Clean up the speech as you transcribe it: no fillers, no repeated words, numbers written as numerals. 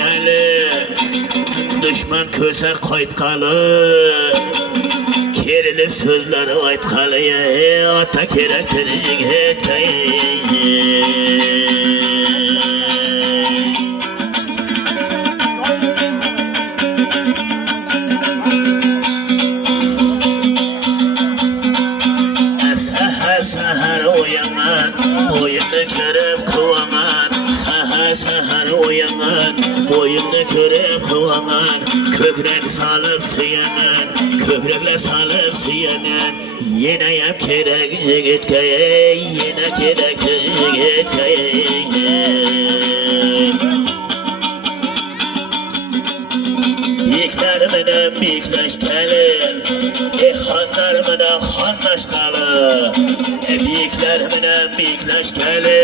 eli düşman köse qaytqalı kerilip sözleri aytqalı ata kerektir jigit Sahar uyangan, boyunni ko'rib quvongan. Sahar uyangan, boyunni ko'rib quvongan. Ko'krak solib suyangan, ko'kraklar solib suyangan. Yenayam kerak yigitga, yana kerak yigitga. Biyiklar bilan biyiklashgani, xonlar bilan xonlashgani. Biyiklar bilan biyiklashgani